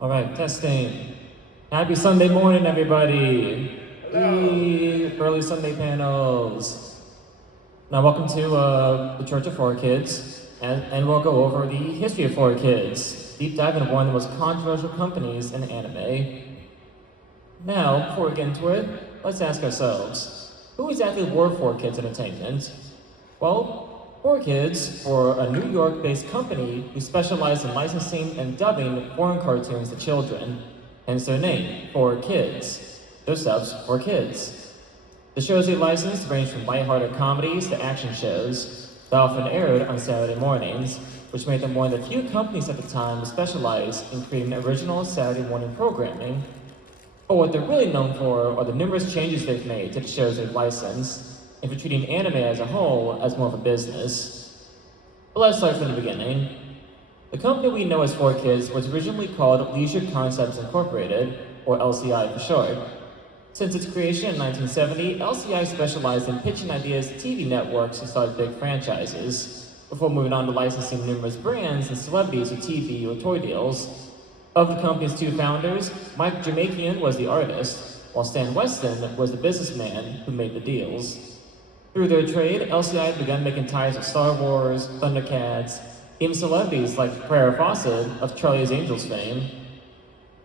All right, testing. Happy Sunday morning, everybody. Early Sunday panels. Now, welcome to the Church of 4Kids, and we'll go over the history of 4Kids. Deep dive into one of the most controversial companies in anime. Now, before we get into it, let's ask ourselves, who exactly were 4Kids Entertainment? Well, 4Kids were a New York-based company who specialized in licensing and dubbing foreign cartoons to children, hence their name, 4Kids. Their subs, 4Kids. The shows they licensed ranged from lighthearted comedies to action shows that often aired on Saturday mornings, which made them one of the few companies at the time who specialized in creating original Saturday morning programming. But what they're really known for are the numerous changes they've made to the shows they've licensed, and for treating anime as a whole as more of a business. But let's start from the beginning. The company we know as 4Kids was originally called Leisure Concepts Incorporated, or LCI for short. Since its creation in 1970, LCI specialized in pitching ideas to TV networks to start big franchises, before moving on to licensing numerous brands and celebrities with TV or toy deals. Of the company's two founders, Mike Jamaican was the artist, while Stan Weston was the businessman who made the deals. Through their trade, LCI began making ties with Star Wars, Thundercats, even celebrities like Farrah Fawcett of Charlie's Angels fame.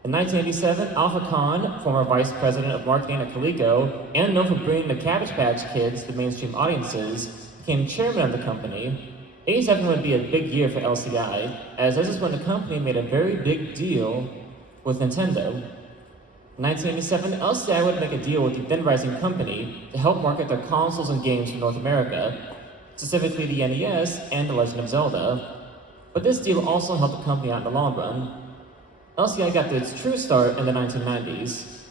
In 1987, Alpha Khan, former vice president of marketing at Coleco, and known for bringing the Cabbage Patch Kids to mainstream audiences, became chairman of the company. 87 would be a big year for LCI, as this is when the company made a very big deal with Nintendo. In 1987, LCI would make a deal with the then rising company to help market their consoles and games for North America, specifically the NES and The Legend of Zelda. But this deal also helped the company out in the long run. LCI got to its true start in the 1990s.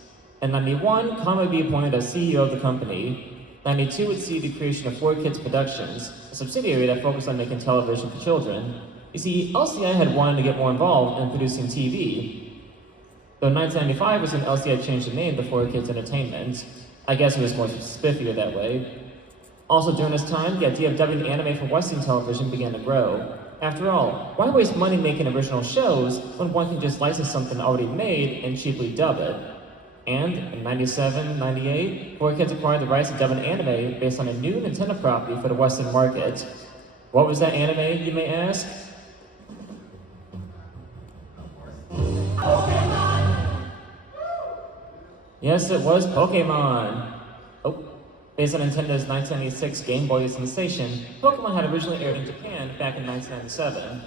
In 91, Khan would be appointed as CEO of the company. 92 would see the creation of 4Kids Productions, a subsidiary that focused on making television for children. You see, LCI had wanted to get more involved in producing TV. Though 1995 was when LCI changed the name to 4Kids Entertainment. I guess it was more spiffier that way. Also during this time, the idea of dubbing anime for Western television began to grow. After all, why waste money making original shows when one can just license something already made and cheaply dub it? And in 97, 98, 4Kids acquired the rights to dub an anime based on a new Nintendo property for the Western market. What was that anime, you may ask? Yes, it was Pokemon. Oh, based on Nintendo's 1996 Game Boy sensation, Pokemon had originally aired in Japan back in 1997.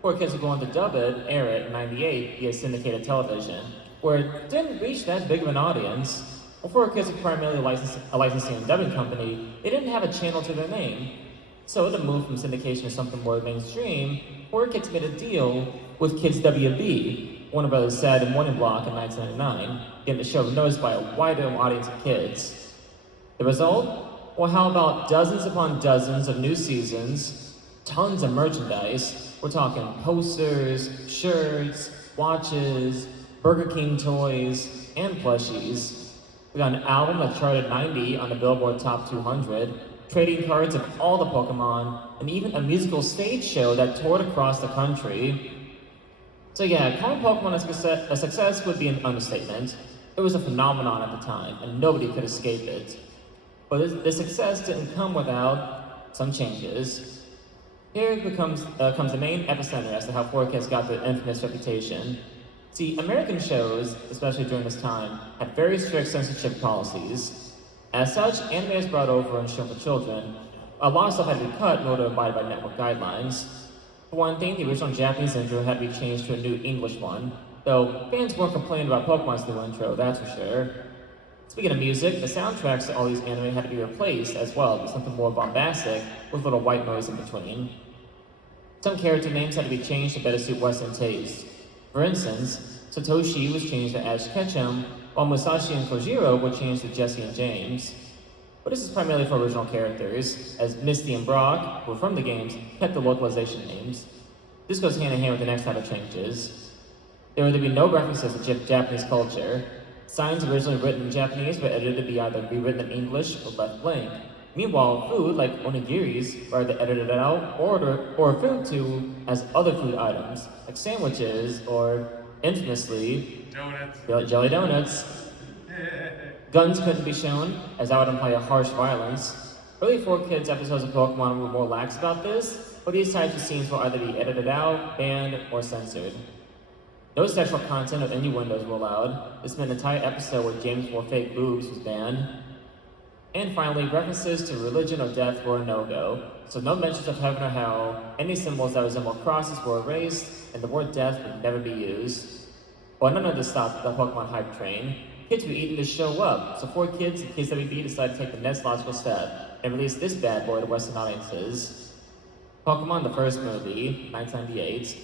4Kids would go on to dub it, air it in 98 via syndicated television, where it didn't reach that big of an audience. While 4Kids were primarily a licensing and dubbing company, they didn't have a channel to their name. So to move from syndication to something more mainstream, 4Kids made a deal with Kids WB, Warner Brothers' Saturday morning block in 1999, getting the show noticed by a wider audience of kids. The result? Well, how about dozens upon dozens of new seasons, tons of merchandise. We're talking posters, shirts, watches, Burger King toys, and plushies. We got an album that charted 90 on the Billboard Top 200, trading cards of all the Pokemon, and even a musical stage show that toured across the country. So yeah, calling Pokemon a success would be an understatement. It was a phenomenon at the time, and nobody could escape it. But the success didn't come without some changes. Here comes the main epicenter as to how 4Kids got their infamous reputation. See, American shows, especially during this time, had very strict censorship policies. As such, anime is brought over and shown for children. A lot of stuff had to be cut in order to abide by network guidelines. For one thing, the original Japanese intro had to be changed to a new English one, though fans weren't complaining about Pokemon's new intro, that's for sure. Speaking of music, the soundtracks to all these anime had to be replaced as well with something more bombastic, with little white noise in between. Some character names had to be changed to better suit Western taste. For instance, Satoshi was changed to Ash Ketchum, while Musashi and Kojiro were changed to Jesse and James. But this is primarily for original characters, as Misty and Brock, who were from the games, kept the localization names. This goes hand in hand with the next type of changes. There were to be no references to Japanese culture. Signs originally written in Japanese were edited to be either rewritten in English or left blank. Meanwhile, food like onigiris were either edited out or referred to as other food items, like sandwiches or infamously, Donuts. jelly donuts. Guns couldn't be shown, as that would imply a harsh violence. Early 4Kids episodes of Pokemon were more lax about this, but these types of scenes will either be edited out, banned, or censored. No sexual content or innuendos were allowed. This meant an entire episode where James wore fake boobs was banned. And finally, references to religion or death were a no-go. So no mentions of heaven or hell, any symbols that resemble crosses were erased, and the word death would never be used. But none of this stopped the Pokemon hype train. Kids were eating this show up, so 4Kids and KSWB decided to take the next logical step and release this bad boy to Western audiences. Pokemon the First Movie, 1998.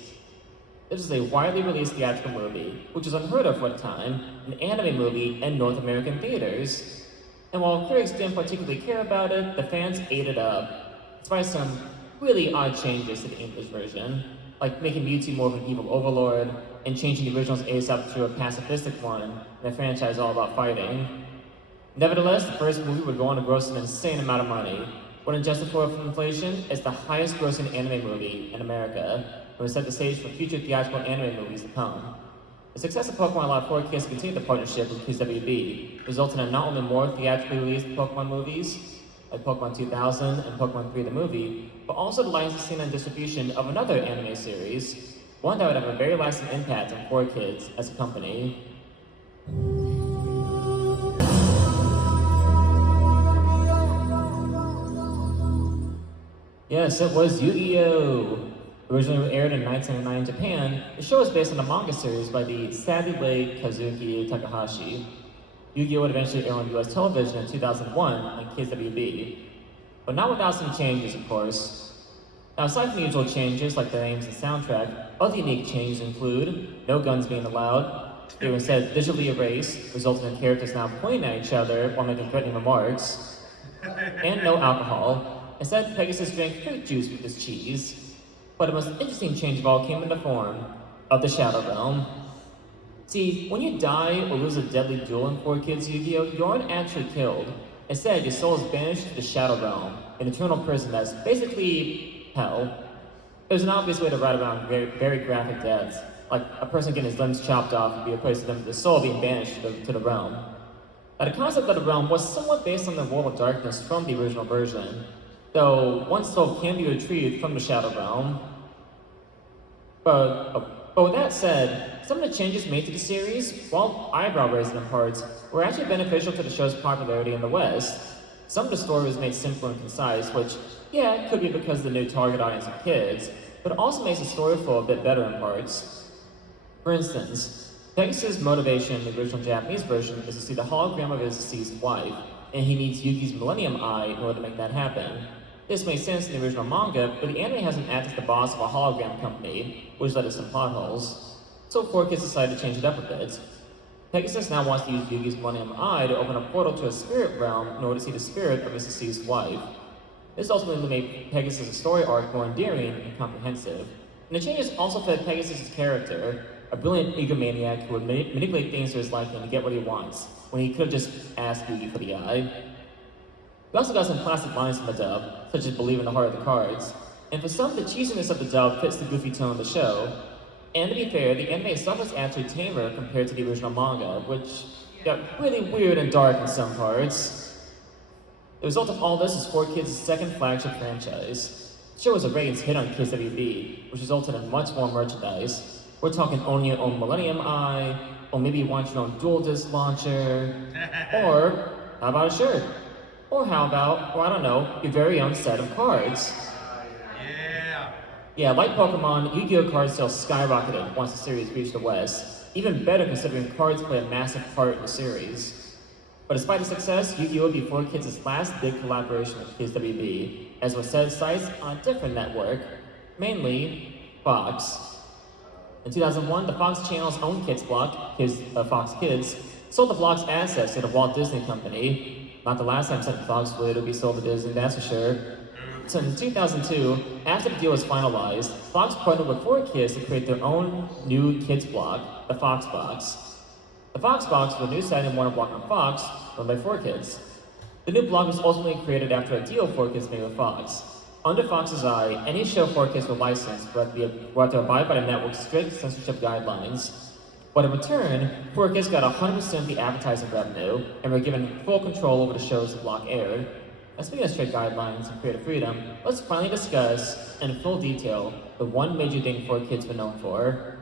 This is a widely released theatrical movie, which was unheard of for a time, an anime movie in North American theaters. And while critics didn't particularly care about it, the fans ate it up, despite some really odd changes to the English version, like making Mewtwo more of an evil overlord, and changing the original's ace up to a pacifistic one, and a franchise all about fighting. Nevertheless, the first movie would go on to gross an insane amount of money. When adjusted for inflation, it's the highest grossing anime movie in America, and would set the stage for future theatrical anime movies to come. The success of Pokemon allowed 4Kids to continue the partnership with KSWB, resulting in not only more theatrically released Pokemon movies, like Pokemon 2000 and Pokemon 3 the movie, but also the licensing and distribution of another anime series, one that would have a very lasting impact on 4Kids as a company. Yes, it was Yu-Gi-Oh! Originally aired in 1909 in Japan, the show is based on a manga series by the sadly late Kazuki Takahashi. Yu-Gi-Oh! Would eventually air on US television in 2001 on KSWB, but not without some changes, of course. Now, aside from the usual changes like the names and soundtrack, other unique changes include no guns being allowed, they were instead digitally erased, resulting in characters now pointing at each other while making threatening remarks, and no alcohol. Instead, Pegasus drank fruit juice with his cheese. But the most interesting change of all came in the form of the Shadow Realm. See, when you die or lose a deadly duel in 4Kids Yu-Gi-Oh!, you aren't actually killed. Instead, your soul is banished to the Shadow Realm, an eternal prison that's basically hell. There's an obvious way to write around very graphic deaths, like a person getting his limbs chopped off would be a place for them, the soul being banished to the realm. Now, the concept of the realm was somewhat based on the World of Darkness from the original version, though one soul can be retrieved from the Shadow Realm. But with that said, some of the changes made to the series, while eyebrow-raising in parts, were actually beneficial to the show's popularity in the West. Some of the story was made simpler and concise, which, yeah, could be because of the new target audience of kids, but it also makes the story flow a bit better in parts. For instance, Pegasus' motivation in the original Japanese version is to see the hologram of his deceased wife, and he needs Yugi's Millennium Eye in order to make that happen. This makes sense in the original manga, but the anime has him act as the boss of a hologram company, which led to some plot holes. So 4Kids decided to change it up a bit. Pegasus now wants to use Yugi's Millennium Eye to open a portal to a spirit realm in order to see the spirit of his deceased wife. This ultimately made Pegasus' story arc more endearing and comprehensive. And the changes also fit Pegasus' character, a brilliant egomaniac who would manipulate things to his liking to get what he wants, when he could have just asked Yugi for the eye. We also got some classic lines from the dub, such as believe in the heart of the cards, and for some, the cheesiness of the dub fits the goofy tone of the show. And to be fair, the anime itself is actually tamer compared to the original manga, which got really weird and dark in some parts. The result of all this is 4Kids' second flagship franchise. The show was a ratings hit on KSWB, which resulted in much more merchandise. We're talking owning your own Millennium Eye, or maybe you want your own dual disc launcher, or how about a shirt? Or how about, I don't know, your very own set of cards. Yeah, like Pokemon, Yu-Gi-Oh! Card sales skyrocketed once the series reached the West. Even better considering cards play a massive part in the series. But despite the success, Yu-Gi-Oh! Would be 4Kids' last big collaboration with KSWB, as was said sites on a different network, mainly Fox. In 2001, the Fox Channel's own kids block, Fox Kids, sold the block's assets to the Walt Disney Company. Not the last time something Fox would be sold to Disney, that's for sure. So in 2002, after the deal was finalized, Fox partnered with 4Kids to create their own new kids block, the Fox Box. The Fox Box was a new Saturday morning block on Fox, run by 4Kids. The new block was ultimately created after a deal 4Kids made with Fox. Under Fox's eye, any show 4Kids were licensed would have to abide by the network's strict censorship guidelines. But in return, 4Kids got 100% of the advertising revenue and were given full control over the shows the block aired. Now, speaking of strict guidelines and creative freedom, let's finally discuss in full detail the one major thing 4Kids were known for.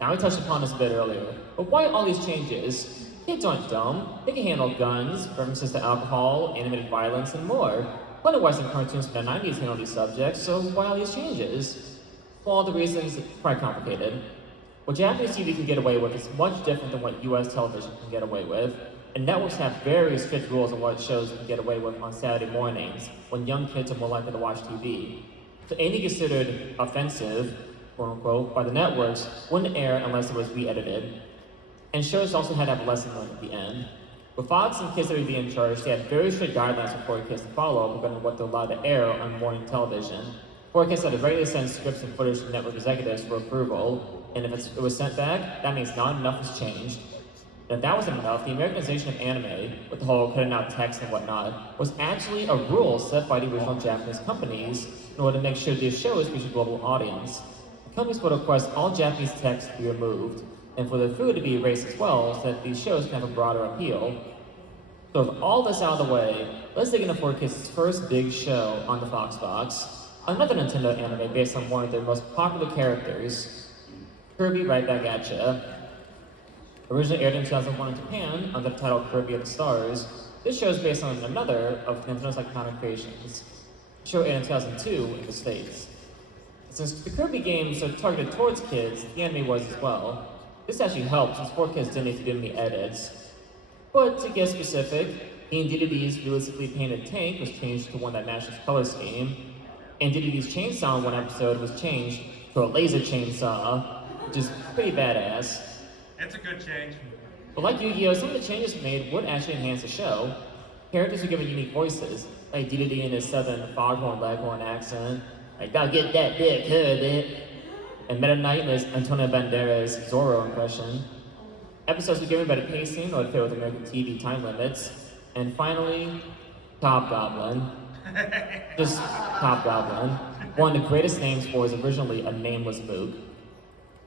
Now, I touched upon this a bit earlier, but why all these changes? Kids aren't dumb. They can handle guns, references to alcohol, animated violence, and more. Plenty of Western cartoons from the 90s handle these subjects, so why all these changes? Well, the reasons are quite complicated. What Japanese TV can get away with is much different than what US television can get away with, and networks have very strict rules on what shows can get away with on Saturday mornings, when young kids are more likely to watch TV. So anything considered offensive, quote unquote, by the networks wouldn't air unless it was re-edited. And shows also had to have a lesson learned at the end. With Fox and Kids that would be in charge, they had very strict guidelines for 4Kids to follow regarding what they're allowed to air on morning television. 4Kids had to regularly send scripts and footage to network executives for approval, and if it was sent back, that means not enough was changed. And if that wasn't enough, the Americanization of anime, with the whole cutting out text and whatnot, was actually a rule set by the original Japanese companies in order to make sure these shows reach a global audience. The companies would request all Japanese text to be removed, and for the food to be erased as well, so that these shows can have a broader appeal. So with all this out of the way, let's dig into 4Kids' first big show on the Fox box. Another Nintendo anime based on one of their most popular characters, Kirby Right Back At Ya. Originally aired in 2001 in Japan under the title Kirby of the Stars, this show is based on another of Nintendo's iconic creations. The show aired in 2002 in the States. Since the Kirby games are targeted towards kids, the anime was as well. This actually helped since 4Kids didn't need to do any edits. But to get specific, King Deddede's realistically painted tank was changed to one that matched his color scheme, and Deddede's chainsaw in one episode was changed to a laser chainsaw, which is pretty badass. It's a good change. But like Yu-Gi-Oh!, some of the changes made would actually enhance the show. Characters were given unique voices, like Dedede in his southern foghorn leghorn accent, like, "Gotta get that dick, Herbie," and Meta Knight in his Antonio Banderas Zorro impression. Episodes were given better pacing or to fit with American TV time limits. And finally, Top Goblin. Just Top Goblin. One of the greatest names for was originally a nameless mook.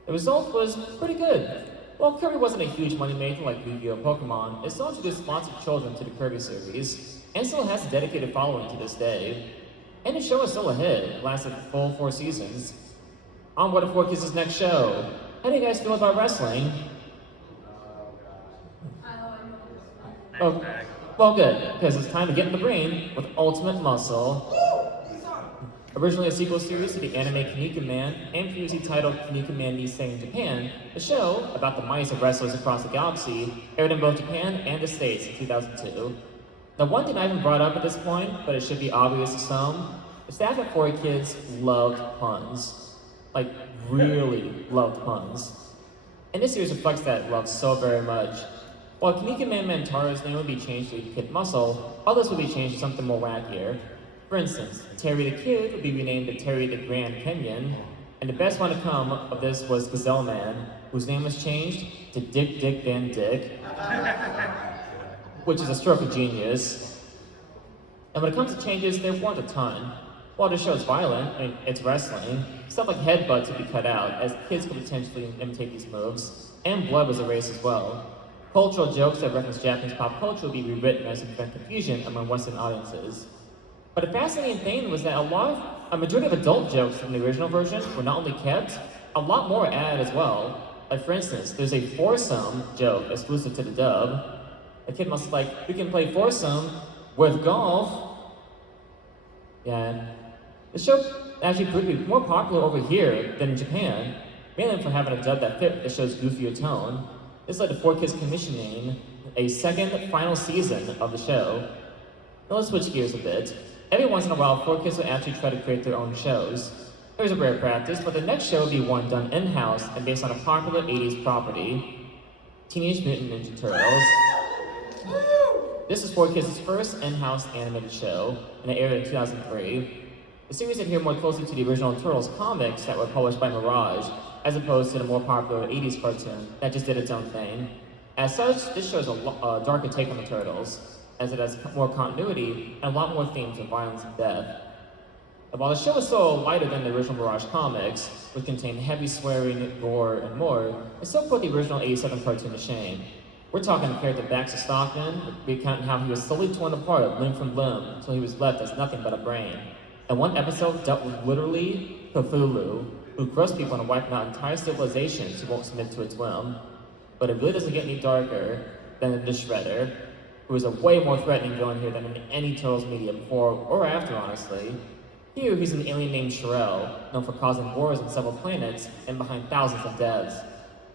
The result was pretty good. While Kirby wasn't a huge moneymaker like Yu-Gi-Oh! Pokemon, it still introduced lots of children to the Kirby series, and still has a dedicated following to this day. And the show is still a hit. It lasted a full 4 seasons. On what if 4Kids' next show? How do you guys feel about wrestling? Oh, well good, because it's time to get in the brain with Ultimate Muscle. Originally a sequel series to the anime Kinnikuman Man, and previously titled Kinnikuman Man Nisei in Japan, the show, about the mice of wrestlers across the galaxy, aired in both Japan and the States in 2002. Now, one thing I haven't brought up at this point, but it should be obvious to some, the staff at 4Kids loved puns. Like, really loved puns. And this series reflects that love so very much. While Kinnikuman Mantaro's name would be changed to Kid Muscle, others would be changed to something more wackier. For instance, Terry the Kid would be renamed to Terry the Grand Kenyan, and the best one to come of this was Gazelle Man, whose name was changed to Dick Dick Van Dyck, which is a stroke of genius. And when it comes to changes, there weren't a ton. While the show is violent, and it's wrestling, stuff like headbutts would be cut out, as kids could potentially imitate these moves, and blood was erased as well. Cultural jokes that reference Japanese pop culture would be rewritten as to prevent confusion among Western audiences. But the fascinating thing was that a majority of adult jokes from the original version were not only kept, a lot more added as well. Like for instance, there's a foursome joke exclusive to the dub. A kid must like, "We can play foursome with golf." Yeah, the show actually proved to be more popular over here than in Japan, mainly for having a dub that fit the show's goofier tone. This led to 4Kids commissioning a second final season of the show. Now let's switch gears a bit. Every once in a while, 4Kids would actually try to create their own shows. It was a rare practice, but the next show would be one done in-house and based on a popular 80s property, Teenage Mutant Ninja Turtles. This is 4Kids' first in-house animated show, and it aired in 2003. The series adhered more closely to the original Turtles comics that were published by Mirage, as opposed to the more popular 80s cartoon that just did its own thing. As such, this shows a darker take on the Turtles, as it has more continuity and a lot more themes of violence and death. And while the show is still lighter than the original Mirage comics, which contained heavy swearing, gore, and more, it still put the original 87 cartoon to shame. We're talking the character Baxter Stockman, recounting how he was slowly torn apart limb from limb until he was left as nothing but a brain. And one episode dealt with literally Cthulhu, who crushed people and wiped out entire civilizations who won't submit to its whim. But it really doesn't get any darker than the Shredder, who is a way more threatening villain here than in any Turtles media before or after, honestly. Here, he's an alien named Shirel, known for causing wars on several planets and behind thousands of deaths.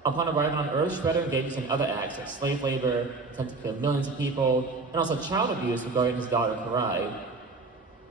Upon arriving on Earth, Shredder engages in other acts like slave labor, attempt to kill millions of people, and also child abuse regarding his daughter Karai.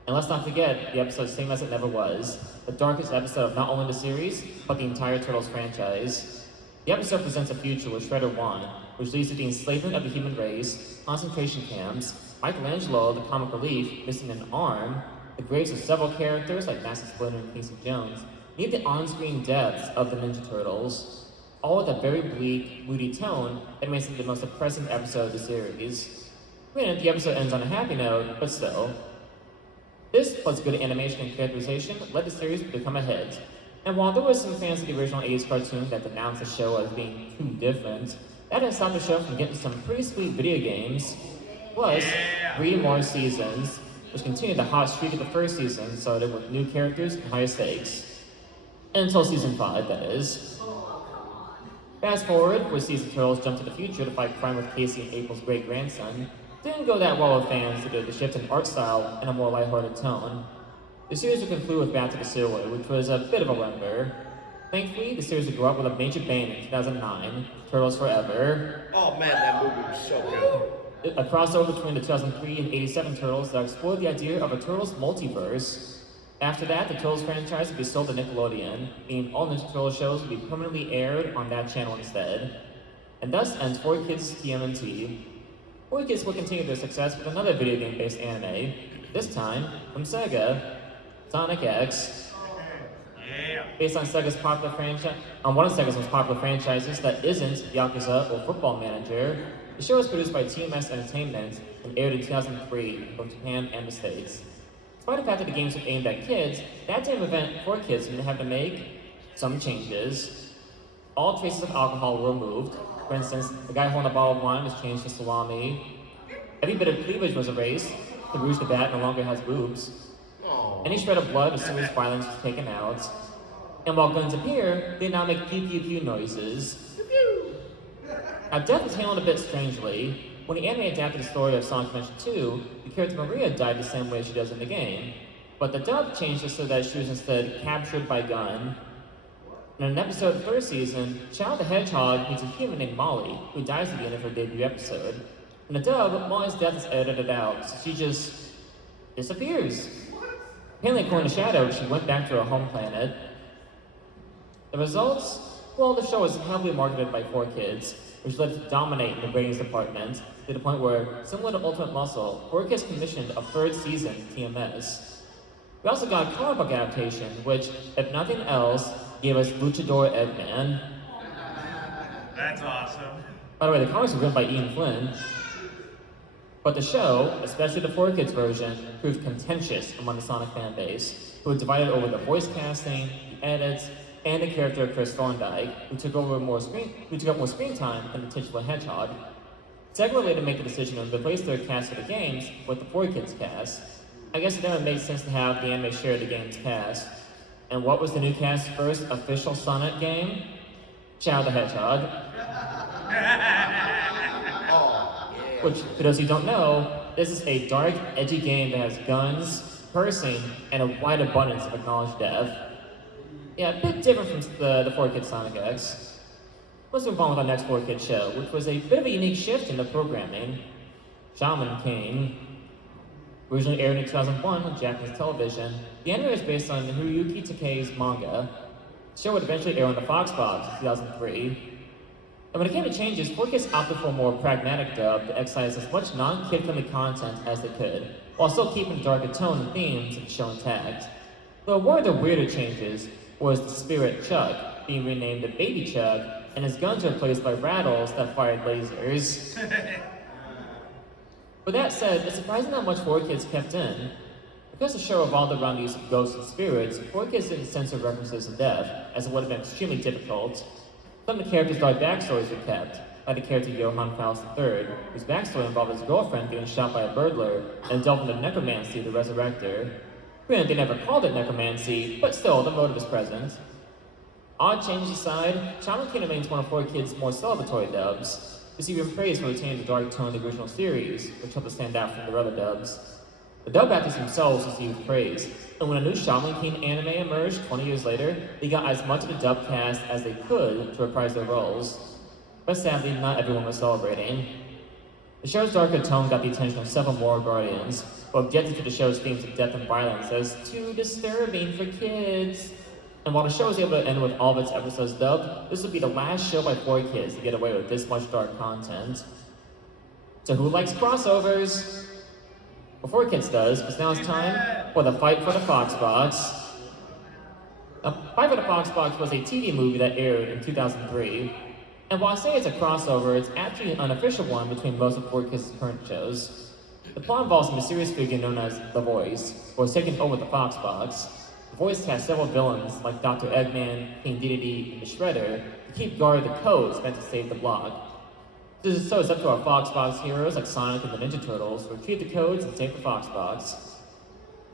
And let's not forget the episode Same As It Never Was, the darkest episode of not only the series, but the entire Turtles franchise. The episode presents a future where Shredder won, which leads to the enslavement of the human race, concentration camps, Michelangelo, the comic relief, missing an arm, the graves of several characters like Master Splinter and Casey Jones, and even the on-screen deaths of the Ninja Turtles. All with a very bleak, moody tone that makes it the most depressing episode of the series. Granted, the episode ends on a happy note, but still. This, plus good animation and characterization, led the series to become a hit. And while there were some fans of the original 80s cartoon that denounced the show as being too different, that didn't stop the show from getting some pretty sweet video games. Plus, 3 more seasons, which continued the hot streak of the first season, started with new characters and higher stakes. Until season 5, that is. Fast forward, where season Turtles jumped to the future to fight crime with Casey and April's great-grandson, didn't go that well with fans due to the shift in art style and a more lighthearted tone. The series would conclude with Back to the Sewer, which was a bit of a whimper. Thankfully, the series would grow up with a major bang in 2009, Turtles Forever. Oh man, that movie was so good. A crossover between the 2003 and 87 Turtles that explored the idea of a Turtles multiverse. After that, the Turtles franchise would be sold to Nickelodeon, meaning all Ninja Turtle shows would be permanently aired on that channel instead. And thus ends 4Kids' TMNT. 4Kids will continue their success with another video game-based anime, this time from Sega, Sonic X. Based on Sega's popular franchise, on one of Sega's most popular franchises that isn't Yakuza or Football Manager, the show was produced by TMS Entertainment and aired in 2003 in both Japan and the States. Despite the fact that the games were aimed at kids, that same event for kids would have to make some changes. All traces of alcohol were removed. For instance, the guy holding a bottle of wine was changed to salami. Every bit of cleavage was erased. The Rouge the Bat no longer has boobs. Any shred of blood as soon as violence was taken out. And while guns appear, they now make pew pew pew noises. Now, death is handled a bit strangely. When the anime adapted the story of Sonic Adventure 2, the character Maria died the same way she does in the game. But the dub changed it so that she was instead captured by gun. In an episode of the first season, Shadow the Hedgehog meets a human named Molly, who dies at the end of her debut episode. In the dub, Molly's death is edited out, so she just disappears. Apparently, according to Shadow, she went back to her home planet. The results? Well, the show was heavily marketed by 4Kids, which led to dominate in the ratings department, to the point where, similar to Ultimate Muscle, 4Kids commissioned a 3rd season to TMS. We also got a comic book adaptation, which, if nothing else, gave us Luchador Eggman. That's awesome. By the way, the comics were written by Ian Flynn. But the show, especially the 4Kids version, proved contentious among the Sonic fan base, who were divided over the voice casting, the edits, and the character of Chris Thorndike, who took up more screen time than the titular Hedgehog. Sega would later make the decision to replace their cast for the games with the 4Kids cast. I guess it never made sense to have the anime share the game's cast. And what was the new cast's first official Sonic game? Shadow the Hedgehog. Which, for those who don't know, this is a dark, edgy game that has guns, cursing, and a wide abundance of acknowledged death. Yeah, a bit different from the 4Kids Sonic X. Let's move on with our next 4Kids show, which was a bit of a unique shift in the programming. Shaman King. Originally aired in 2001 on Japanese television, the anime is based on Hiroyuki Takei's manga. The show would eventually air on the Fox Box in 2003. And when it came to changes, 4Kids opted for a more pragmatic dub to excise as much non-kid-friendly content as they could, while still keeping the darker tone and themes of the show intact. Though one of the weirder changes was the spirit Chuck, being renamed to Baby Chuck, and his guns were replaced by rattles that fired lasers. With that said, it's surprising how much 4Kids kept in. Because the show revolved around the use of ghosts and spirits, 4Kids didn't censor references to death, as it would have been extremely difficult. Some of the characters' dark backstories were kept, like the character Johann Faust III, whose backstory involved his girlfriend getting shot by a burglar and delved into necromancy to resurrect her. Granted, they never called it necromancy, but still, the motive is present. Odd changes aside, Shaman King remains one of 4Kids' more celebratory dubs. Receiving praise for retaining the dark tone of the original series, which helped it stand out from their other dubs. The dub actors themselves received praise, and when a new Shaman King anime emerged 20 years later, they got as much of the dub cast as they could to reprise their roles. But sadly, not everyone was celebrating. The show's darker tone got the attention of several more guardians, who objected to the show's themes of death and violence as too disturbing for kids. And while the show was able to end with all of its episodes dubbed, this would be the last show by 4Kids to get away with this much dark content. So who likes crossovers? Well, 4Kids does, because now it's time for the Fight for the Fox Box. Now, Fight for the Fox Box was a TV movie that aired in 2003. And while I say it's a crossover, it's actually an unofficial one between most of 4Kids' current shows. The plot involves a mysterious figure known as The Voice, who has taken over the Fox Box. The Voice has several villains, like Dr. Eggman, King Dedede, and the Shredder, to keep guard of the codes meant to save the block. So it's up to our Fox Box heroes, like Sonic and the Ninja Turtles, to retrieve the codes and save the Fox Box.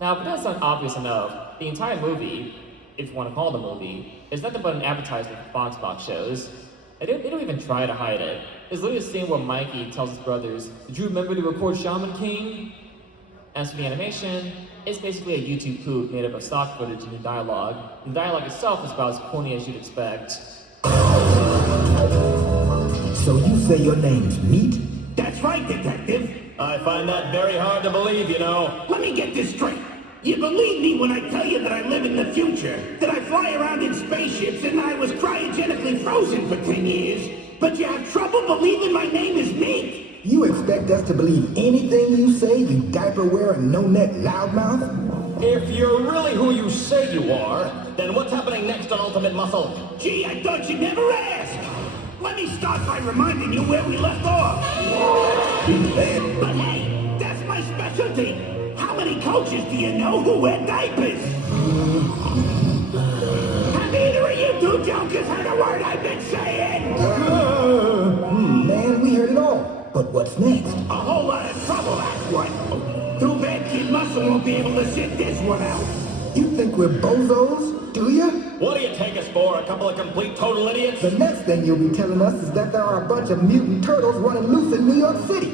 Now, if that's not obvious enough, the entire movie, if you want to call it a movie, is nothing but an advertisement for Fox Box shows. They don't even try to hide it. There's literally a scene where Mikey tells his brothers, "Did you remember to record Shaman King?" As for the animation, it's basically a YouTube poop made up of stock footage and new dialogue. And the dialogue itself is about as corny as you'd expect. So you say your name's Meat? That's right, Detective. I find that very hard to believe, you know. Let me get this straight. You believe me when I tell you that I live in the future, that I fly around in spaceships and I was cryogenically frozen for 10 years, but you have trouble believing my name is Meat? You expect us to believe anything you say, you diaper-wearing, no-neck loudmouth? If you're really who you say you are, then what's happening next on Ultimate Muscle? Gee, I thought you'd never ask. Let me start by reminding you where we left off. But hey, that's my specialty. How many coaches do you know who wear diapers? Have either of you two jokers heard a word I've been saying? Man, we heard it all. But what's next? A whole lot of trouble, that's what. Too bad Kid Muscle won't be able to sit this one out. You think we're bozos, do you? What do you take us for, a couple of complete total idiots? The next thing you'll be telling us is that there are a bunch of mutant turtles running loose in New York City.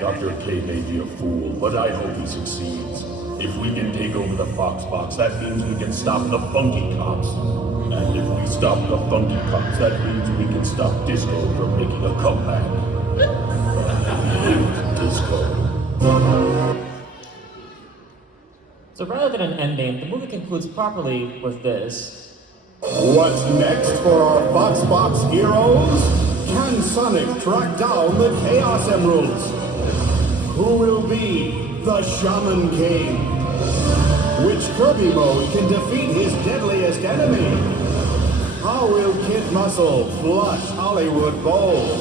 Dr. K may be a fool, but I hope he succeeds. If we can take over the Fox Box, that means we can stop the Funky Cops. And if we stop the Funky Cops, that means we can stop Disco from making a comeback. Disco. So rather than an ending, the movie concludes properly with this. What's next for our Fox Box heroes? Can Sonic track down the Chaos Emeralds? Who will be the Shaman King? Which Kirby mode can defeat his deadliest enemy? How will Kid Muscle flush Hollywood Bowl?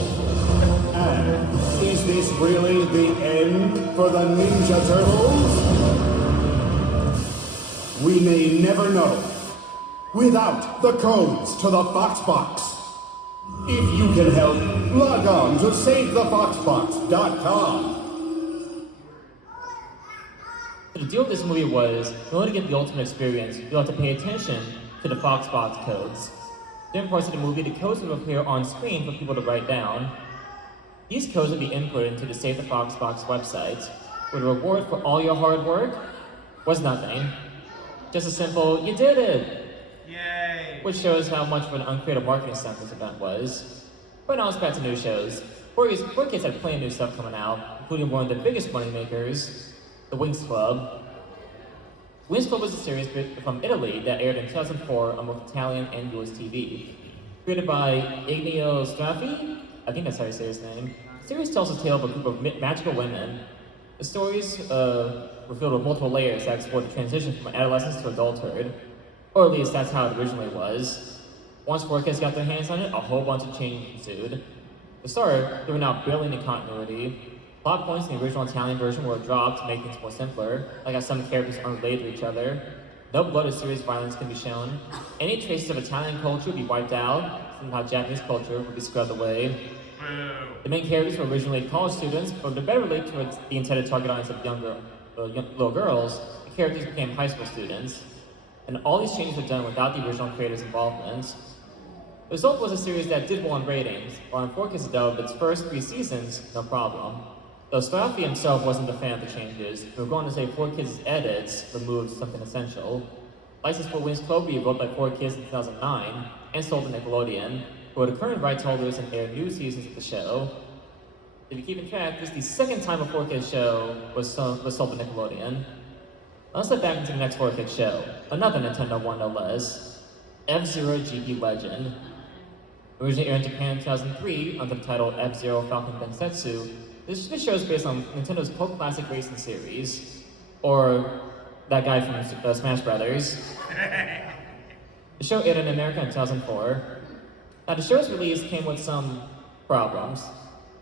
And is this really the end for the Ninja Turtles? We may never know without the codes to the Fox Box. If you can help, log on to SaveTheFoxBox.com. The deal with this movie was, in order to get the ultimate experience, you'll have to pay attention to the Fox Box codes. During parts of the movie, the codes would appear on screen for people to write down. These codes would be input into the Save the Fox Box website, where the reward for all your hard work was nothing. Just a simple, "You did it!" Yay! Which shows how much of an uncreative marketing stunt this event was. But now it's back to new shows. 4Kids had plenty of new stuff coming out, including one of the biggest moneymakers, the Winx Club. Winx Club was a series from Italy that aired in 2004 on both Italian and US TV. Created by Ignio Straffi, I think that's how you say his name. The series tells the tale of a group of magical women. The stories were filled with multiple layers that explore the transition from adolescence to adulthood. Or at least that's how it originally was. Once 4Kids got their hands on it, a whole bunch of change ensued. To start, they were now barely in continuity. Plot points in the original Italian version were dropped to make things more simpler, like how some characters aren't related to each other. No blood or serious violence can be shown. Any traces of Italian culture would be wiped out, somehow Japanese culture would be scrubbed away. The main characters were originally college students, but to better relate towards the intended target audience of younger little girls, the characters became high school students. And all these changes were done without the original creators' involvement. The result was a series that did well in ratings, while in 4Kids dub, its first 3 seasons, no problem. Though Starfy himself wasn't a fan of the changes, we were going to say 4Kids' edits removed something essential. Licensed for Winx Club wrote by 4Kids in 2009, and sold to Nickelodeon, who are the current rights holders and air new seasons of the show. If you're keeping track, this is the second time a 4Kids show was sold to Nickelodeon. Let's step back into the next 4Kids show, another Nintendo one no less, F-Zero GP Legend. Originally aired in Japan in 2003 under the title F-Zero Falcon Densetsu, this show is based on Nintendo's cult classic racing series, or that guy from Smash Brothers. The show aired in America in 2004. Now, the show's release came with some problems.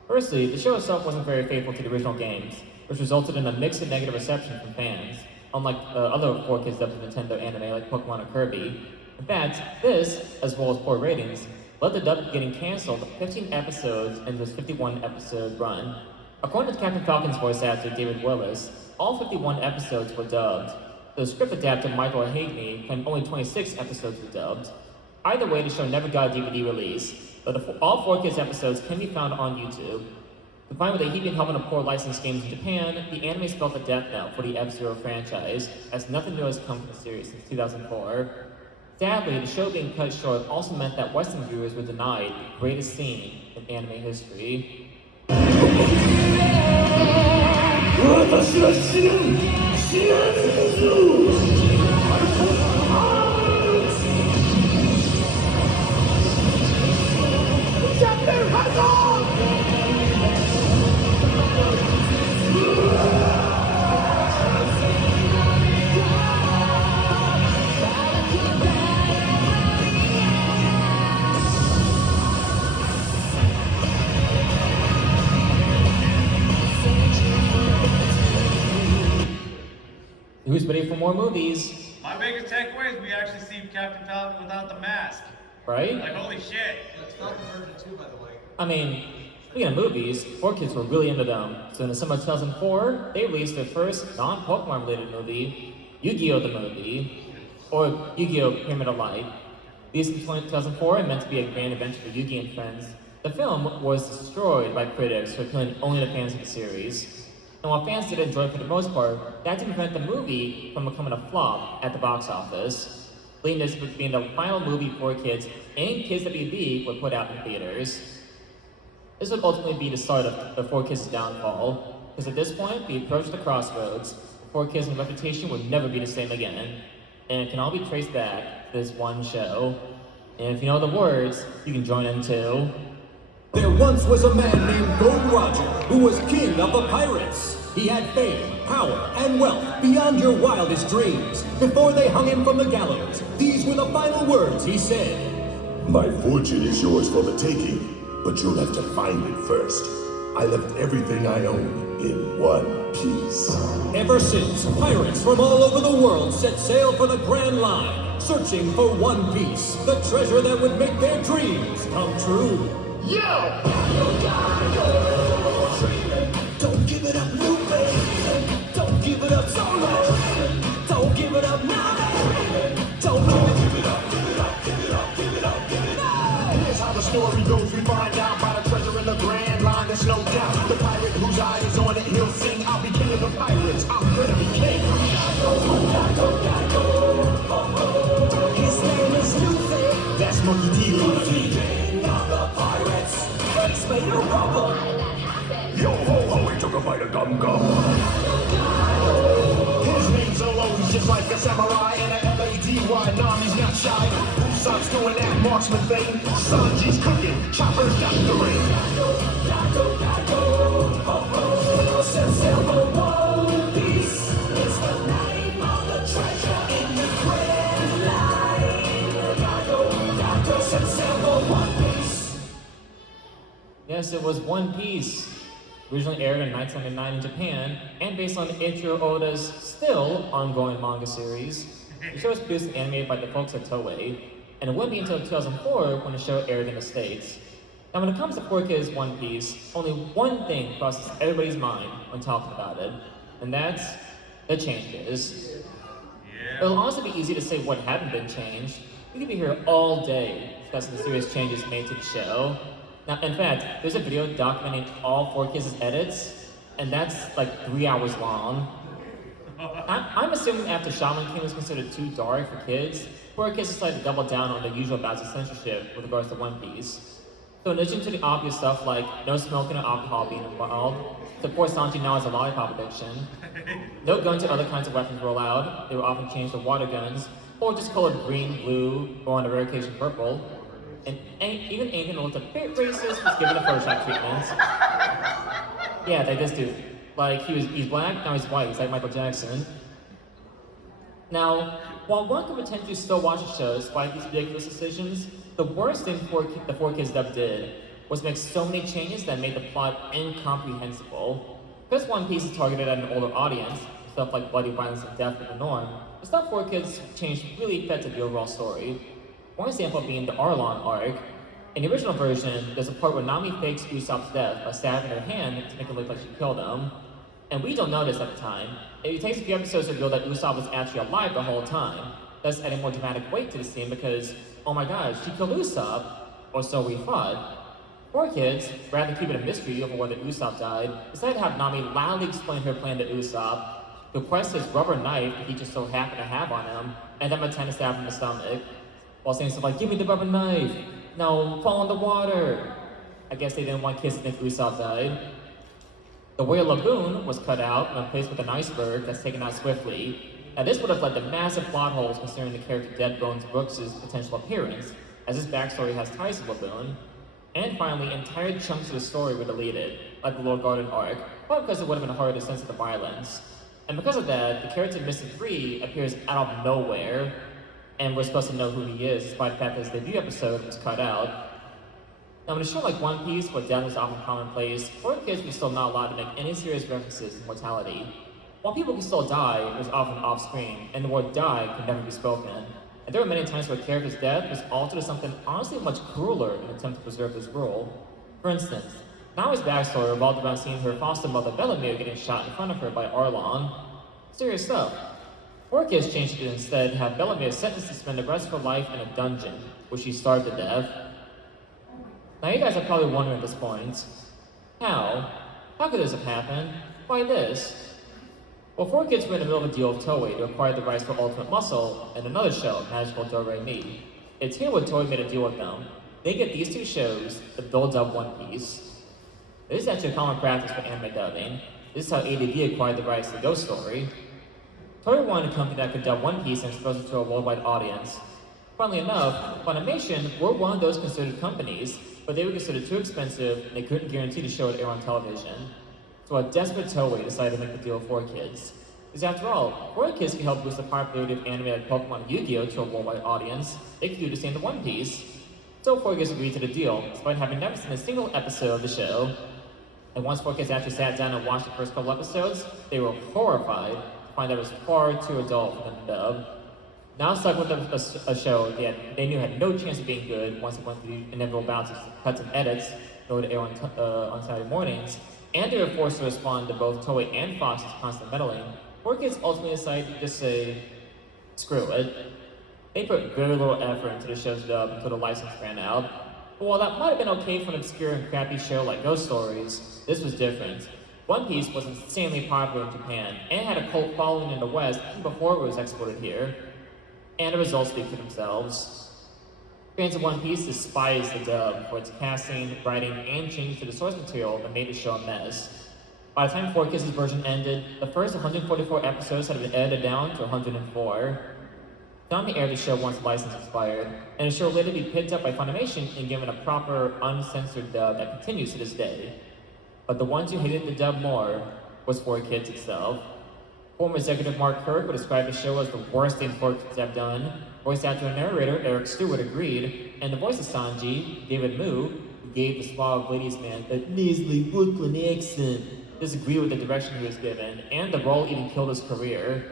Firstly, the show itself wasn't very faithful to the original games, which resulted in a mixed and negative reception from fans, unlike other 4Kids dubs of Nintendo anime like Pokemon or Kirby. In fact, this, as well as poor ratings, led the dub getting cancelled 15 episodes in this 51-episode run. According to Captain Falcon's voice actor David Willis, all 51 episodes were dubbed. The script adapter Michael Hagney claimed only 26 episodes were dubbed. Either way, the show never got a DVD release, but all 4Kids episodes can be found on YouTube. Combined with a heaping helping of poor licensed games in Japan, the anime spelled the death knell for the F-Zero franchise, as nothing new has come from the series since 2004. Sadly, the show being cut short also meant that Western viewers were denied the greatest scene in anime history. Who's ready for more movies? My biggest takeaway is we actually see Captain Falcon without the mask. Right? Like, holy shit. That's Falcon version 2, by the way. I mean, speaking of movies, 4Kids were really into them. So in the summer of 2004, they released their first non-Pokemon related movie, Yu-Gi-Oh! The Movie, or Yu-Gi-Oh! Pyramid of Light. Released in 2004 and meant to be a grand adventure for Yu-Gi and friends, the film was destroyed by critics for appealing only to fans of the series. And while fans did enjoy it for the most part, that didn't prevent the movie from becoming a flop at the box office, leading this to being the final movie 4Kids and Kids WB would put out in theaters. This would ultimately be the start of the 4Kids' downfall, because at this point, we approached the crossroads. The 4Kids' reputation would never be the same again, and it can all be traced back to this one show. And if you know the words, you can join in too. There once was a man named Gold Roger who was king of the pirates. He had fame, power, and wealth beyond your wildest dreams. Before they hung him from the gallows, these were the final words he said. My fortune is yours for the taking, but you'll have to find it first. I left everything I own in one piece. Ever since, pirates from all over the world set sail for the Grand Line, searching for One Piece, the treasure that would make their dreams come true. Yo! Don't give it up, new baby. Don't give it up so low. Don't give it up now. Don't give it up, give it up, give it up, give it up, give it up. Here's how the story goes. We find out about a treasure in the Grand Line. There's no doubt. The pirate whose eye is on it, he'll sing. I'll be king of the pirates. I'm gonna be king. His name is Luffy. That's Monkey D. Luffy. King of the pirates. Face made a rubber. Yo ho ho, he took a bite of gum gum. His name's alone. He's just like a samurai and a L-A-D-Y. Nami's not shy. Usopp's doing that marksman thing. Sanji's cooking. Chopper's got the ring. Set sail for One Piece. It's the name of the treasure in the Grand Line. Set sail for One Piece. Yes, it was One Piece. originally aired in 1999 in Japan, and based on Eiichiro Oda's still ongoing manga series. The show was produced and animated by the folks at Toei, and it wouldn't be until 2004 when the show aired in the States. Now when it comes to 4Kids One Piece, only one thing crosses everybody's mind when talking about it, and that's the changes. It'll also be easy to say what hadn't been changed. We could be here all day discussing the serious changes made to the show. Now, in fact, there's a video documenting all 4Kids' edits, and that's like 3 hours long. I'm assuming after Shaman King was considered too dark for kids, 4Kids decided to double down on the usual bouts of censorship with regards to One Piece. So in addition to the obvious stuff like no smoking or alcohol being involved, the poor Sanji now has a lollipop addiction, no guns or other kinds of weapons were allowed, they were often changed to water guns, or just colored green, blue, or on a rare occasion purple. And even anything that looked a bit racist was given a Photoshop treatment. Yeah, like this dude. Like, he's black, now he's white, he's like Michael Jackson. Now, while one could potentially still watch the show despite these ridiculous decisions, the worst thing the 4Kids dub did was make so many changes that made the plot incomprehensible. Because One Piece is targeted at an older audience, stuff like bloody violence and death were the norm, the stuff 4Kids changed really affected the overall story. One example being the Arlong arc. In the original version, there's a part where Nami fakes Usopp's death by stabbing her hand to make it look like she killed him. And we don't know this at the time. It takes a few episodes to reveal that Usopp was actually alive the whole time, thus adding more dramatic weight to the scene because, oh my gosh, she killed Usopp, or so we thought. 4Kids, rather than keep it a mystery over whether Usopp died, decided to have Nami loudly explain her plan to Usopp, request his rubber knife that he just so happened to have on him, and then attempt to stab him in the stomach, while saying stuff like, "Give me the rubber knife! No, fall in the water!" I guess they didn't want kids to think Usopp died. The Whale Lagoon was cut out and replaced with an iceberg that's taken out swiftly. Now this would have led to massive plot holes considering the character Dead Bones Brooks' potential appearance, as his backstory has ties to Lagoon. And finally, entire chunks of the story were deleted, like the Lord Garden arc, probably because it would have been harder to censor the violence. And because of that, the character Mr. 3 appears out of nowhere, and we're supposed to know who he is, despite the fact that his debut episode was cut out. Now in a show like One Piece, where death is often commonplace, 4Kids were still not allowed to make any serious references to mortality. While people could still die, it was often off-screen, and the word die could never be spoken. And there were many times where a character's death was altered to something honestly much crueler in an attempt to preserve his role. For instance, Nami's backstory revolved around seeing her foster mother Bellamere getting shot in front of her by Arlong. Serious stuff. 4Kids changed it instead to have Bellamere sentenced to spend the rest of her life in a dungeon, where she starved to death. Now you guys are probably wondering at this point, how? How could this have happened? Why this? Well, 4Kids were in the middle of a deal with Toei to acquire the rights for Ultimate Muscle and another show, Magical Do-Re-Mi. It's here where Toei made a deal with them. They get these two shows to build up One Piece. This is actually a common practice for anime dubbing. This is how ADV acquired the rights to Ghost Story. Toei wanted a company that could dub One Piece and expose it to a worldwide audience. Funnily enough, Funimation were one of those considered companies, but they were considered too expensive and they couldn't guarantee the show would air on television. So a desperate Toei decided to make the deal with 4Kids. Because after all, 4Kids could help boost the popularity of anime like Pokemon and Yu-Gi-Oh! To a worldwide audience. They could do the same to One Piece. So 4Kids agreed to the deal, despite having never seen a single episode of the show. And once 4Kids actually sat down and watched the first couple episodes, they were horrified to find that it was far too adult for them to dub. Now stuck with a show they knew had no chance of being good once it went through the inevitable bouts of cuts and edits in order to air on Saturday mornings, and they were forced to respond to both Toei and Fox's constant meddling. 4Kids ultimately decided to just say, screw it. They put very little effort into the show's dub until the license ran out. But while that might have been okay for an obscure and crappy show like Ghost Stories, this was different. One Piece was insanely popular in Japan, and had a cult following in the West even before it was exported here. And the results speak for themselves. Fans of One Piece despise the dub for its casting, writing, and changes to the source material that made the show a mess. By the time 4Kids' version ended, the first 144 episodes had been edited down to 104. Konami aired the show once the license expired, and the show would later be picked up by Funimation and given a proper, uncensored dub that continues to this day. But the ones who hated the dub more was 4Kids itself. Former executive Mark Kirk would describe the show as the worst thing 4Kids have done. Voice actor and narrator Eric Stewart agreed, and the voice of Sanji, David Mu, who gave the suave ladies man a nasally Brooklyn accent, disagreed with the direction he was given, and the role even killed his career.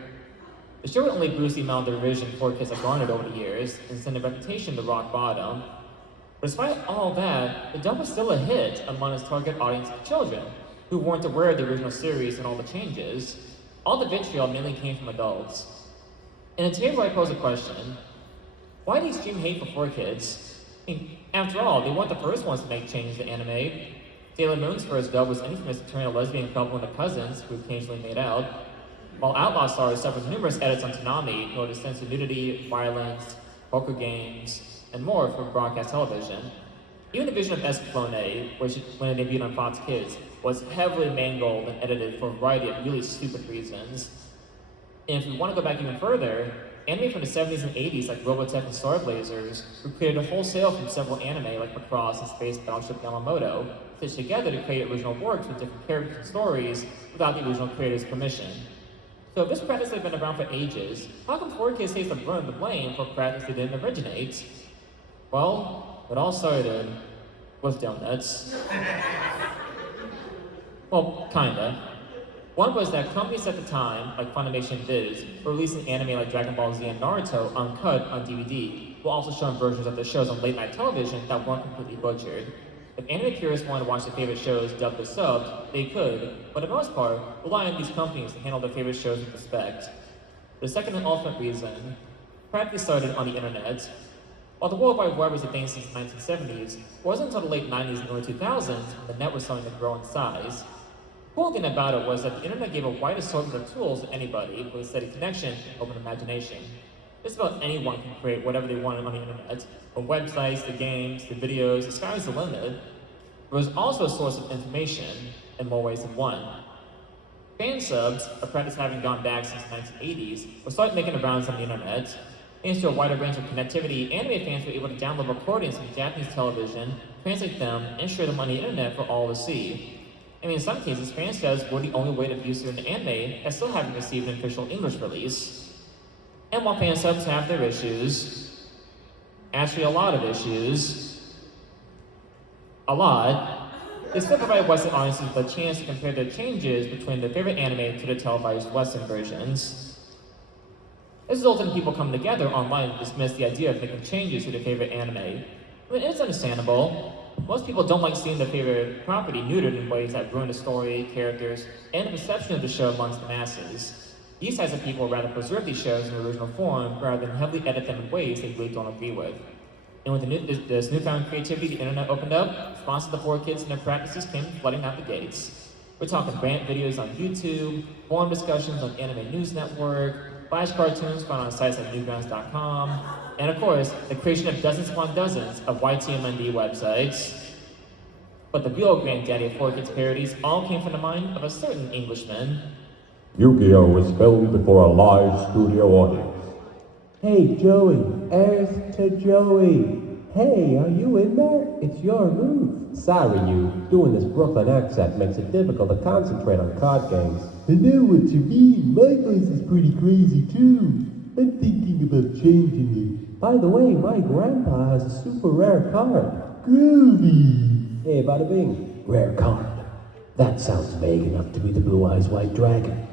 The show would only boost the amount of derision 4Kids have garnered over the years and send a reputation to rock bottom. But despite all that, the dub was still a hit among its target audience of children, who weren't aware of the original series and all the changes. All the vitriol mainly came from adults. And today where I pose a question, why the extreme hate for 4Kids? I mean, after all, they weren't the first ones to make changes to anime. Sailor Moon's first dub was infamous to turn a lesbian couple into cousins who occasionally made out, while Outlaw Stars suffered numerous edits on Toonami in order to censor nudity, violence, poker games, and more from broadcast television. Even the vision of Escaflowne, which when it debuted on Fox Kids, was heavily mangled and edited for a variety of really stupid reasons. And if we want to go back even further, anime from the 70s and 80s like Robotech and Star Blazers were created wholesale from several anime like Macross and Space Battleship Yamamoto, stitched together to create original works with different characters and stories without the original creator's permission. So if this practice has been around for ages, how come 4Kids takes the blame for a practice that didn't originate? Well, it all started with donuts. Well, kinda. One was that companies at the time, like Funimation Viz, were releasing anime like Dragon Ball Z and Naruto uncut on DVD, while also showing versions of the shows on late night television that weren't completely butchered. If anime purists wanted to watch their favorite shows dubbed or subbed, they could, but for the most part, rely on these companies to handle their favorite shows with respect. The second and ultimate reason practically started on the internet. While the World Wide Web was a thing since the 1970s, it wasn't until the late 90s and early 2000s when the net was starting to grow in size. The cool thing about it was that the internet gave a wide assortment of tools to anybody with a steady connection and open imagination. Just about anyone can create whatever they wanted on the internet, from websites to games to videos, the sky's the limit. It was also a source of information in more ways than one. Fan subs, a practice having gone back since the 1980s, were started making the rounds on the internet. Thanks to a wider range of connectivity, anime fans were able to download recordings from Japanese television, translate them, and share them on the internet for all to see. I mean, in some cases, fan subs were the only way to view certain anime that still haven't received an official English release. And while fan subs have their issues, actually a lot of issues, they still provide Western audiences with a chance to compare their changes between their favorite anime to the televised Western versions. This resulted in people coming together online to dismiss the idea of making changes to their favorite anime. I mean, it's understandable. Most people don't like seeing their favorite property neutered in ways that ruin the story, characters, and the perception of the show amongst the masses. These types of people would rather preserve these shows in their original form rather than heavily edit them in ways they really don't agree with. And with this newfound creativity the internet opened up, sponsors of the 4Kids and their practices came flooding out the gates. We're talking rant videos on YouTube, forum discussions on Anime News Network, flash cartoons found on sites like newgrounds.com, and of course, the creation of dozens upon dozens of YTMND websites. But the real granddaddy of 4Kids parodies all came from the mind of a certain Englishman. Yu-Gi-Oh! Was filmed before a live studio audience. Hey, Joey, Earth to Joey. Hey, are you in there? It's your move. Sorry, you. Doing this Brooklyn accent makes it difficult to concentrate on card games. I know what you mean. My voice is pretty crazy, too. I'm thinking about changing it. By the way, my grandpa has a super rare card. Groovy. Hey, bada bing. Rare card. That sounds vague enough to be the Blue Eyes White Dragon.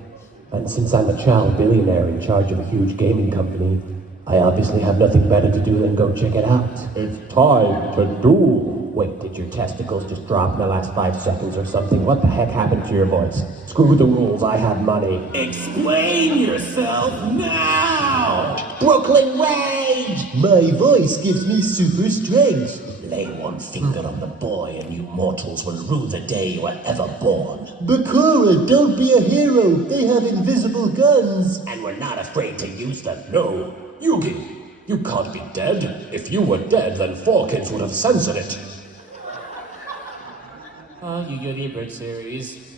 And since I'm a child billionaire in charge of a huge gaming company, I obviously have nothing better to do than go check it out. It's time to duel. Wait, did your testicles just drop in the last 5 seconds or something? What the heck happened to your voice? Screw the rules, I have money. Explain yourself now! Brooklyn Rage! My voice gives me super strength. Lay one finger on the boy and you mortals will rue the day you were ever born. Bakura, don't be a hero. They have invisible guns. And we're not afraid to use them. No, Yugi, you can't be dead. If you were dead, then 4Kids would have censored it. Yu-Gi-Oh! The Abridged series.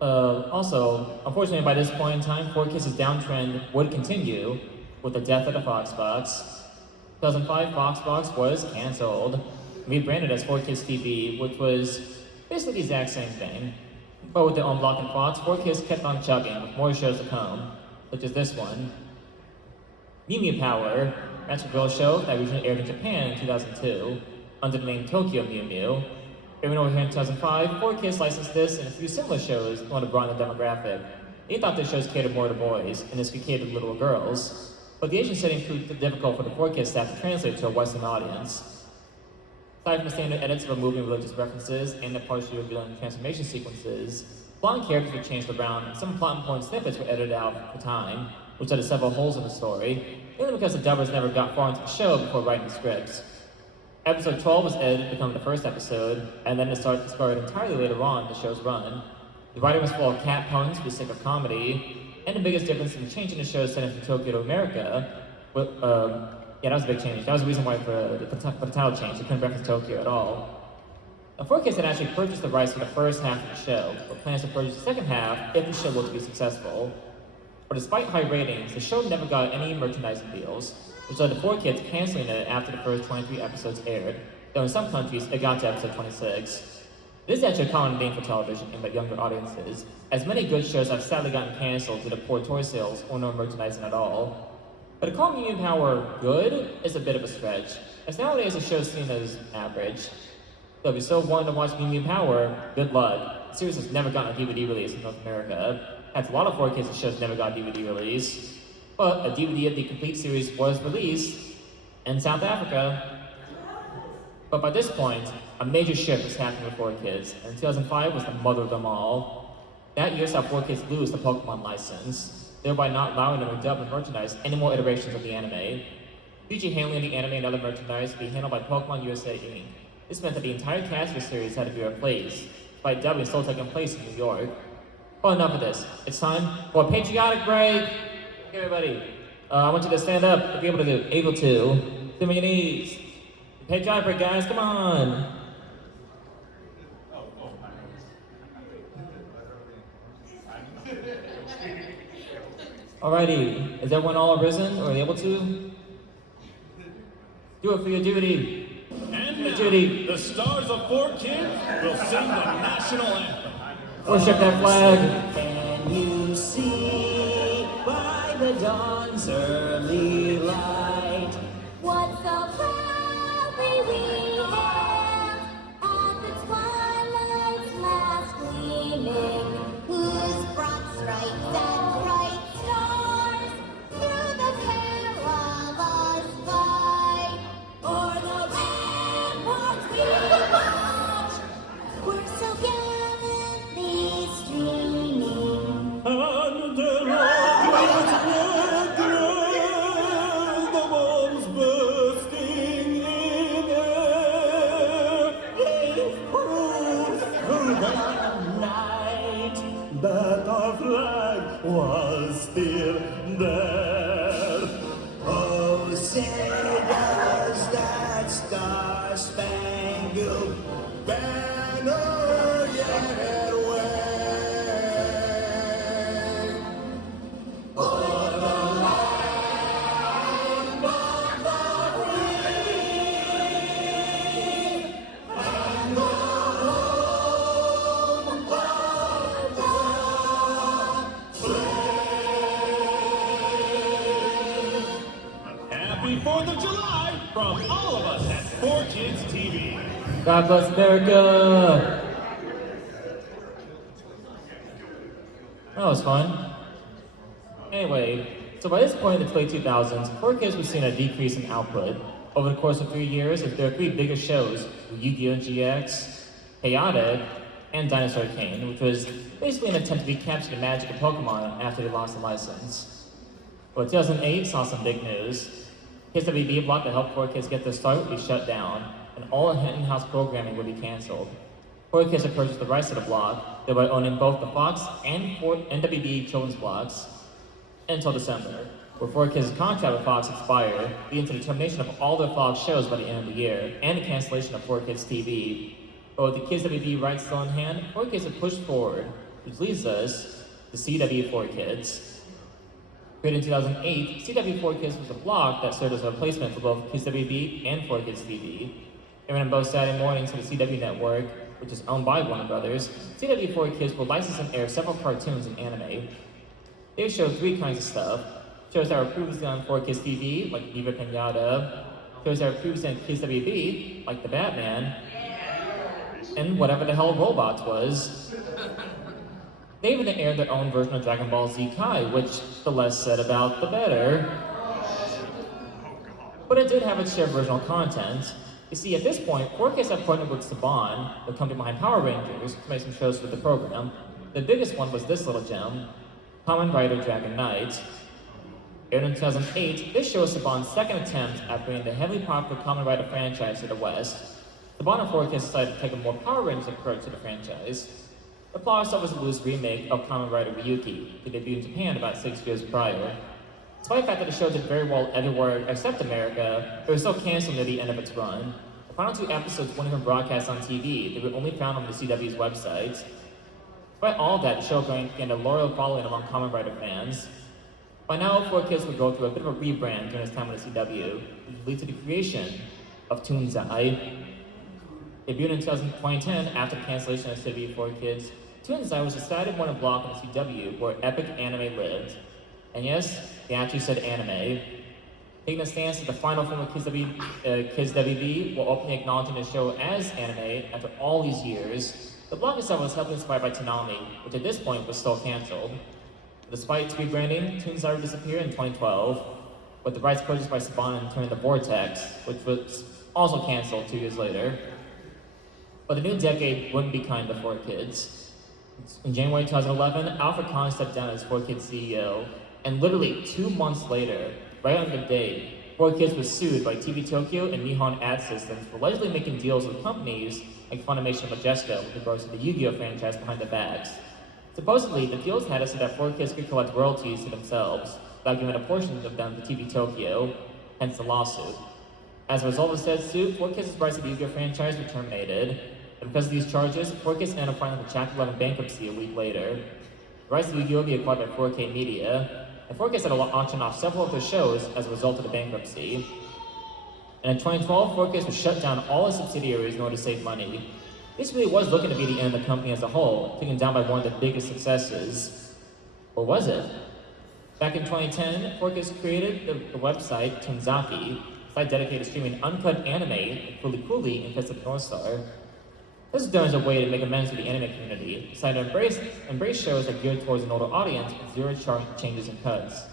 Also, unfortunately by this point in time, 4Kids' downtrend would continue with the death of the Fox Box. 2005, Fox Box was cancelled, rebranded as 4Kids TV, which was basically the exact same thing. But with their own block and Fox, 4Kids kept on chugging with more shows to come, such as this one. Mew Mew Power, that's a real show that originally aired in Japan in 2002. under the name Tokyo Mew Mew. Even over here in 2005, 4Kids licensed this and a few similar shows on to broaden the demographic. They thought the shows catered more to boys, and this could cater to little girls. But the Asian setting proved difficult for the 4Kids staff to translate to a Western audience. Aside from the standard edits of removing religious references and the partially revealing transformation sequences, plot and characters were changed around, and some plot and point snippets were edited out for time, which led to several holes in the story, mainly because the dubbers never got far into the show before writing the scripts. Episode 12 was edited to become the first episode, and then it started entirely later on in the show's run. The writing was full of cat puns for the sake of comedy, and the biggest difference in changing the show's setting from Tokyo to America, that was a big change. That was the reason why for the title change, they couldn't reference Tokyo at all. Now, 4Kids had actually purchased the rights for the first half of the show, but plans to purchase the second half if the show were to be successful. But despite high ratings, the show never got any merchandising deals, which led to 4Kids canceling it after the first 23 episodes aired, though in some countries it got to episode 26. This is actually a common theme for television aimed at younger audiences, as many good shows have sadly gotten canceled due to poor toy sales or no merchandising at all. But to call Mew Mew Power good is a bit of a stretch, as nowadays the show is seen as average. So if you're still wanting to watch Mew Mew Power, good luck. The series has never gotten a DVD release in North America. That's a lot of 4Kids that shows never got a DVD release. But a DVD of the complete series was released in South Africa. But by this point, a major shift was happening with 4Kids, and 2005 was the mother of them all. That year saw 4Kids lose the Pokemon license, thereby not allowing them to dub and merchandise any more iterations of the anime. PG handling the anime and other merchandise would be handled by Pokemon USA Inc. This meant that the entire cast of the series had to be replaced, despite dubbing still taking place in New York. Well, enough of this. It's time for a patriotic break. Okay, everybody, I want you to stand up if you're able to. Sit on your knees. Patriotic break, guys, come on. Alrighty, is everyone all arisen or able to? Do it for your duty. And now, the stars of 4Kids will sing the national anthem. Worship that flag. Can you see by the dawn's early light what so proudly we hailed at the twilight's last gleaming, whose broad stripes and bright stars through the perilous fight o'er the ramparts we march, we're so gallantly streaming. And the bombs bursting in air, they've proved through the night that our flag was still there. Oh, say does that star-spangled Banner yet wave o'er the land of the free and the home of the brave. Happy 4th of July from all of us at 4Kids TV. God bless America. That was fun. Anyway, so by this point in the late 2000s, 4Kids was seeing a decrease in output. Over the course of 3 years, there were 3 bigger shows, Yu-Gi-Oh! GX, Chaotic, and Dinosaur King, which was basically an attempt to recapture the magic of Pokemon after they lost the license. But 2008 saw some big news. Kids WB block that helped 4Kids get their start would be shut down, and all in-house programming would be canceled. 4Kids had purchased the rights to the block, thereby owning both the Fox and WB children's blocks until December, where 4Kids' contract with Fox expired, leading to the termination of all their Fox shows by the end of the year, and the cancellation of 4Kids TV. But with the Kids WB rights still in hand, 4Kids had pushed forward, which leads us to CW4Kids. Created in 2008, CW4Kids was a block that served as a replacement for both Kids WB and 4Kids TV. It ran on both Saturday mornings for the CW network, which is owned by Warner Brothers. CW4Kids will license and air several cartoons and anime. They showed 3 kinds of stuff. Shows that were previously on 4Kids TV, like Viva Pinata, shows that were previously on Kids WB, like the Batman, and whatever the hell Robots was. They even aired their own version of Dragon Ball Z Kai, which the less said about, the better. But it did have its share of original content. You see, at this point, 4Kids had partnered with Saban, the company behind Power Rangers, to make some shows for the program. The biggest one was this little gem, Kamen Rider Dragon Knight. Aired in 2008, this show was Saban's second attempt at bringing the heavily popular Kamen Rider franchise to the West. Saban and 4Kids decided to take a more Power Rangers approach to the franchise. The plot itself was a loose remake of Kamen Rider Ryuki, that debuted in Japan about 6 years prior. Despite the fact that the show did very well everywhere except America, it was still canceled near the end of its run. The final 2 episodes weren't even broadcast on TV, they were only found on the CW's website. Despite all of that, the show gained a loyal following among Kamen Rider fans. By now, 4Kids would go through a bit of a rebrand during its time on the CW, which would lead to the creation of Toonzai. Debuted in 2010 after the cancellation of CW 4Kids, Toonzai was a Saturday morning block on the CW where epic anime lived. And yes, they actually said anime. Taking a stance as the final film of Kids WB, while openly acknowledging the show as anime after all these years, the blog itself was heavily inspired by Toonami, which at this point was still cancelled. Despite its rebranding, Toonzai would disappear in 2012, with the rights purchased by Saban and Turning the Vortex, which was also cancelled 2 years later. But the new decade wouldn't be kind to 4Kids. In January 2011, Alfred Kahn stepped down as 4Kids CEO, and literally 2 months later, right on the day, 4Kids was sued by TV Tokyo and Nihon Ad Systems for allegedly making deals with companies like Funimation and Majesco with regards to the Yu-Gi-Oh franchise behind the backs. Supposedly, the deals had it so that 4Kids could collect royalties to themselves without giving a portion of them to TV Tokyo, hence the lawsuit. As a result of said suit, 4Kids' rights to the Yu-Gi-Oh franchise were terminated, and because of these charges, 4Kids ended up filing the Chapter 11 bankruptcy a week later. The rights to Yu-Gi-Oh! Be acquired by 4K Media, and 4Kids had to auction off several of their shows as a result of the bankruptcy. And in 2012, 4Kids would shut down all its subsidiaries in order to save money. This really was looking to be the end of the company as a whole, taken down by one of the biggest successes. Or was it? Back in 2010, 4Kids created the website Toonzaki, a site dedicated to streaming uncut anime, Fooly Cooly and Fist of the North Star. This was done as a way to make amends to the anime community, deciding to embrace shows that geared towards an older audience with zero changes and cuts.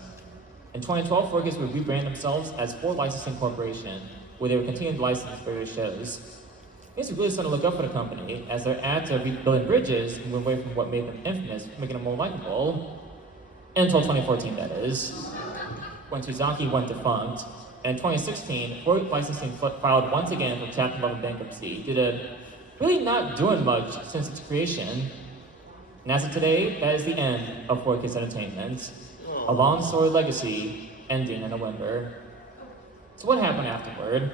In 2012, 4Kids would rebrand themselves as 4 Licensing Corporation, where they would continue to license various shows. Things were really starting to look up for the company, as their ads of rebuilding bridges went away from what made them infamous, making them more likable. Until 2014, that is, when Toonzaki went defunct. And in 2016, 4 Licensing filed once again for Chapter 11 bankruptcy due to really not doing much since its creation. And as of today, that is the end of 4Kids Entertainment. A long story legacy ending in November. So what happened afterward?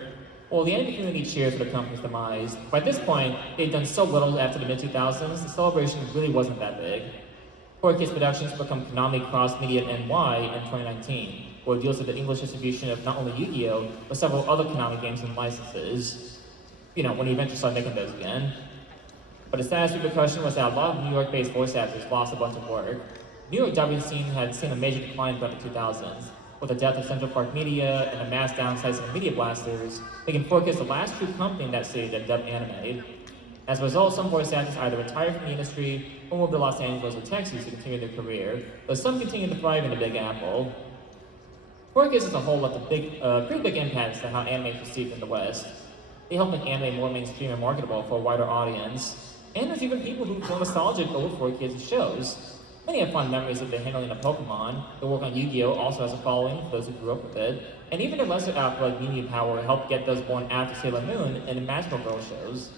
Well, the anime community cheered for the company's demise. By this point, they'd done so little after the mid-2000s, the celebration really wasn't that big. 4Kids Productions became Konami Cross Media NY in 2019, where it deals with the English distribution of not only Yu-Gi-Oh!, but several other Konami games and licenses. You know, when he eventually started making those again. But the saddest repercussion was that a lot of New York-based voice actors lost a bunch of work. New York dubbing scene had seen a major decline throughout the 2000s, with the death of Central Park Media and the mass downsizing of Media Blasters, making 4Kids the last true company in that city that dubbed anime. As a result, some voice actors either retired from the industry or moved to Los Angeles or Texas to continue their career, but some continued to thrive in the Big Apple. 4Kids as a whole left a pretty big impact on how anime is perceived in the West. They helped make anime more mainstream and marketable for a wider audience. And there's even people who feel nostalgic over 4Kids shows. Many have fond memories of the handling of Pokemon. The work on Yu-Gi-Oh! Also has a following for those who grew up with it. And even the lesser output like Mew Mew Power helped get those born after Sailor Moon and the Magical Girl shows.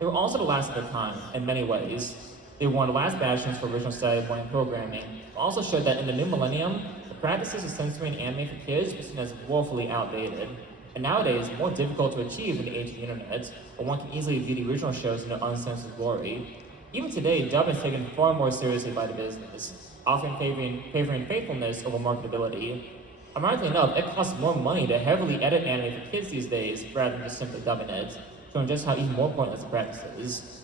They were also the last of their kind, in many ways. They were one of the last bastions for original Saturday morning programming. It also showed that in the new millennium, the practices of censoring anime for kids were seen as woefully outdated. And nowadays, more difficult to achieve in the age of the internet, but one can easily view the original shows in their uncensored glory. Even today, dub is taken far more seriously by the business, often favoring faithfulness over marketability. Ironically enough, it costs more money to heavily edit anime for kids these days rather than just simply dubbing it, showing just how even more pointless the practice is.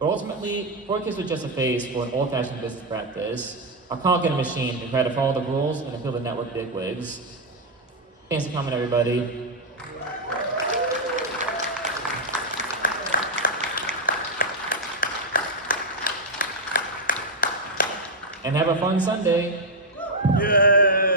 But ultimately, 4Kids was just a phase for an old-fashioned business practice, a cog in a machine to try to follow the rules and appeal to network bigwigs. Thanks for coming, everybody. And have a fun Sunday. Yay!